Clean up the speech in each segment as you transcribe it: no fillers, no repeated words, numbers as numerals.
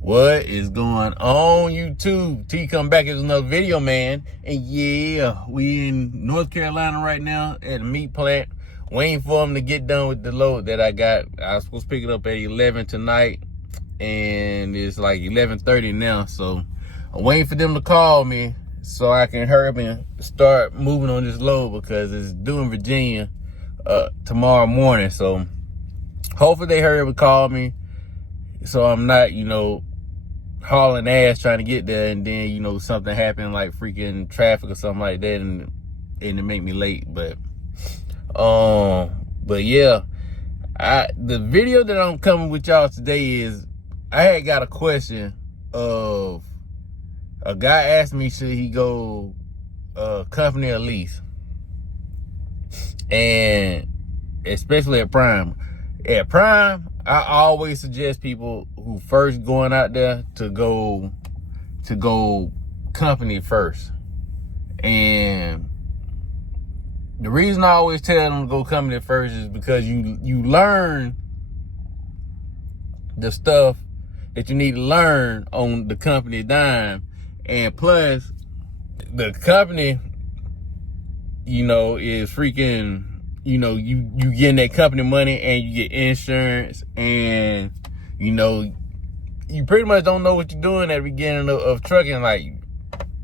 What is going on, YouTube? T come back as another video, man. And yeah, we in North Carolina right now at a meat plant, waiting for them to get done with the load that I got. I was supposed to pick it up at 11 tonight, and it's like 11:30 now. So I'm waiting for them to call me so I can hurry up and start moving on this load because it's due in Virginia tomorrow morning. So hopefully they hurry up and call me so I'm not, hauling ass trying to get there, and then something happened like freaking traffic or something like that, and it make me late. But yeah, the video that I'm coming with y'all today is I had got a question of a guy asked me should he go company or lease, and especially at Prime. At Prime, I always suggest people who first going out there to go company first. And the reason I always tell them to go company first is because you learn the stuff that you need to learn on the company dime. And plus, the company, is freaking, you getting that company money, and you get insurance, and you pretty much don't know what you're doing at the beginning of trucking. Like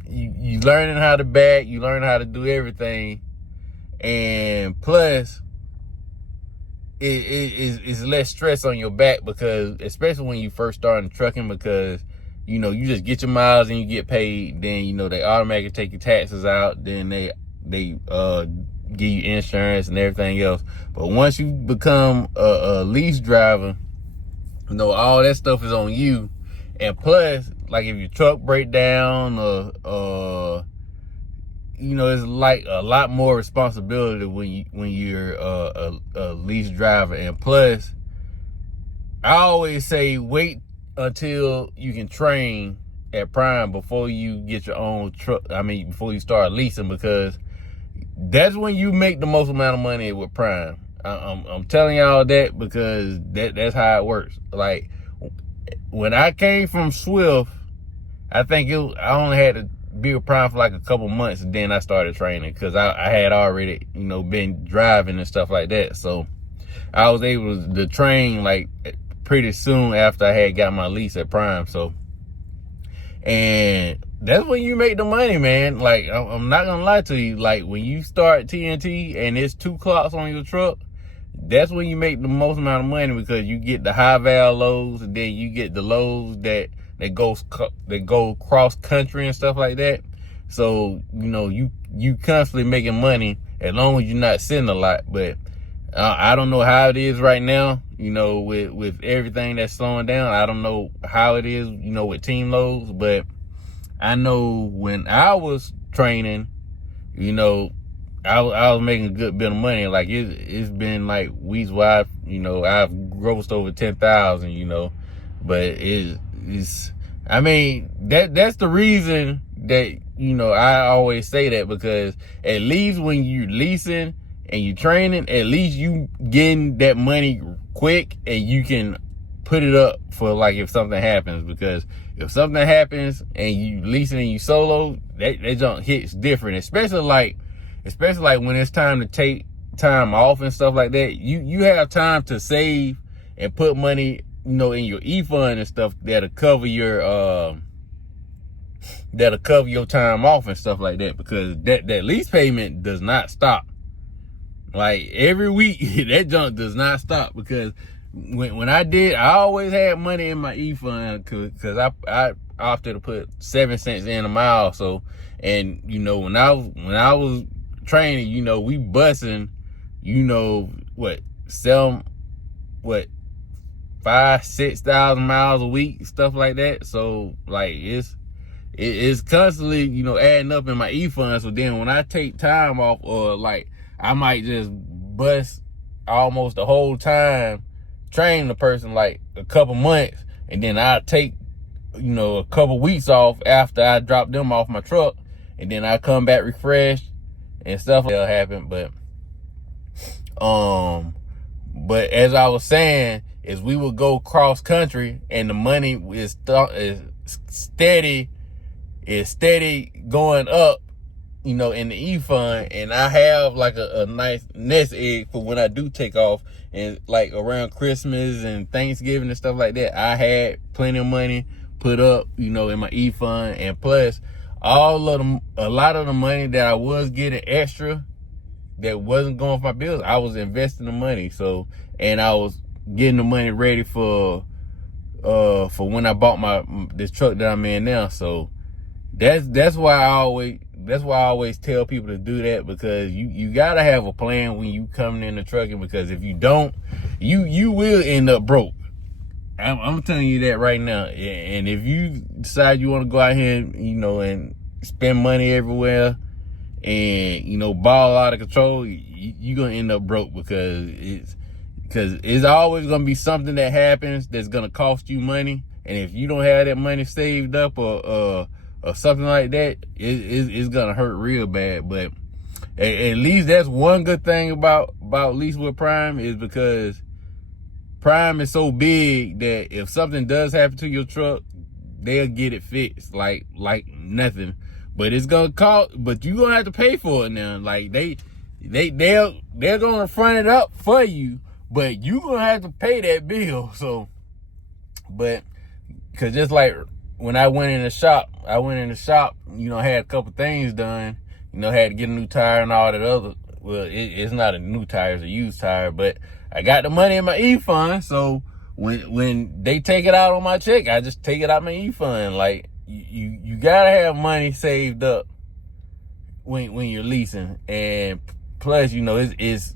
you learning how to back, you learn how to do everything, and plus it's less stress on your back, because especially when you first starting trucking, because you just get your miles and you get paid, then they automatically take your taxes out, then they give you insurance and everything else. But once you become a lease driver, all that stuff is on you. And plus, like if your truck break down, it's like a lot more responsibility when you're a lease driver. And plus, I always say wait until you can train at Prime before you get your own truck. Before you start leasing, because that's when you make the most amount of money with Prime. I'm telling y'all that because that's how it works. Like when I came from Swift, I only had to be with Prime for like a couple months, and then I started training because I had already been driving and stuff like that. So I was able to train like pretty soon after I had got my lease at Prime. So, and that's when you make the money, man. Like, I'm not gonna lie to you. Like, when you start TNT and it's 2 clocks on your truck, that's when you make the most amount of money, because you get the high val loads, and then you get the loads that go cross country and stuff like that. So, you constantly making money as long as you're not sitting a lot. But I don't know how it is right now, with everything that's slowing down. I don't know how it is, with team loads, but I know when I was training, I was making a good bit of money. Like it's been like weeks where I've grossed over 10,000, but that's the reason that, I always say that, because at least when you leasing and you training, at least you getting that money quick, and you can put it up for like if something happens. Because if something happens and you leasing and you solo, that junk hits different, especially like when it's time to take time off and stuff like that. You have time to save and put money, in your e-fund and stuff that'll cover your time off and stuff like that, because that lease payment does not stop. Like every week, that junk does not stop, because when I always had money in my e-fund, because I opted to put 7 cents in a mile. So, and when I was training, we busing, 5,000-6,000 miles a week, stuff like that. So like it's constantly adding up in my e-fund. So then when I take time off, or like I might just bust almost the whole time training the person, like a couple months, and then I take a couple weeks off after I drop them off my truck, and then I come back refreshed and stuff like that happen. But as I was saying, is we would go cross country and the money is steady going up, you know, in the E-Fund, and I have like a nice nest egg for when I do take off, and like around Christmas and Thanksgiving and stuff like that, I had plenty of money put up, you know, in my E-Fund, and plus a lot of the money that I was getting extra that wasn't going for my bills, I was investing the money. So, and I was getting the money ready for when I bought this truck that I'm in now. So that's why I always tell people to do that, because you gotta have a plan when you coming into trucking, because if you don't, you will end up broke. I'm telling you that right now. And if you decide you want to go out here and, you know, and spend money everywhere and, you know, ball out of control, you're gonna end up broke, because it's always gonna be something that happens that's gonna cost you money. And if you don't have that money saved up or something like that, it's gonna hurt real bad. But at least that's one good thing about lease with Prime, is because Prime is so big that if something does happen to your truck, they'll get it fixed like nothing. But it's gonna cost, but you're gonna have to pay for it now. Like they're gonna front it up for you, but you're gonna have to pay that bill. So, but cause just like when I went in the shop, you know, had a couple things done, you know, had to get a new tire and all that other. Well, it's not a new tire, it's a used tire, but I got the money in my E-Fund. So when they take it out on my check, I just take it out my E-Fund. Like you gotta have money saved up when you're leasing. And plus, you know, it's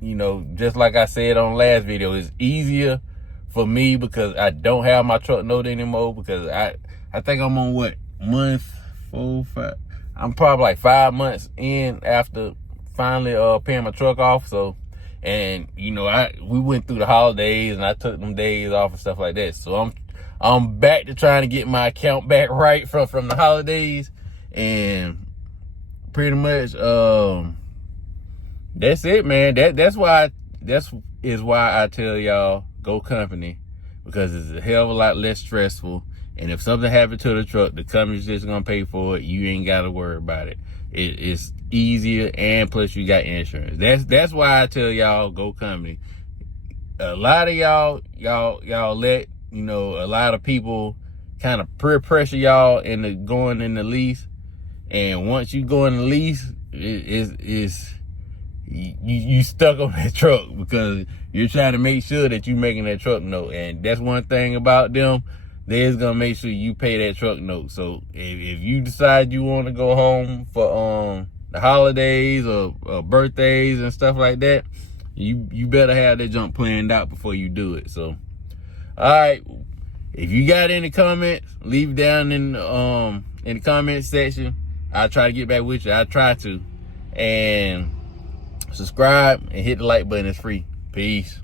you know, just like I said on the last video, it's easier for me because I don't have my truck note anymore, because I think I'm on what, month 4, 5. I'm probably like 5 months in after finally paying my truck off. So, and you know, we went through the holidays and I took them days off and stuff like that. So I'm back to trying to get my account back right from the holidays, and pretty much that's it, man. That's why I tell y'all, go company, because it's a hell of a lot less stressful. And if something happened to the truck, the company's just gonna pay for it. You ain't gotta worry about it. It's easier, and plus you got insurance. That's why I tell y'all, go company. A lot of y'all let, you know, a lot of people kind of peer pressure y'all into going in the lease. And once you go in the lease, you stuck on that truck, because you're trying to make sure that you're making that truck note. And that's one thing about them. They're gonna make sure you pay that truck note. So if you decide you want to go home for the holidays or birthdays and stuff like that, you better have that jump planned out before you do it. So, all right, if you got any comments, leave it down in the comment section. I'll try to get back with you. I try to. And subscribe and hit the like button. It's free. Peace.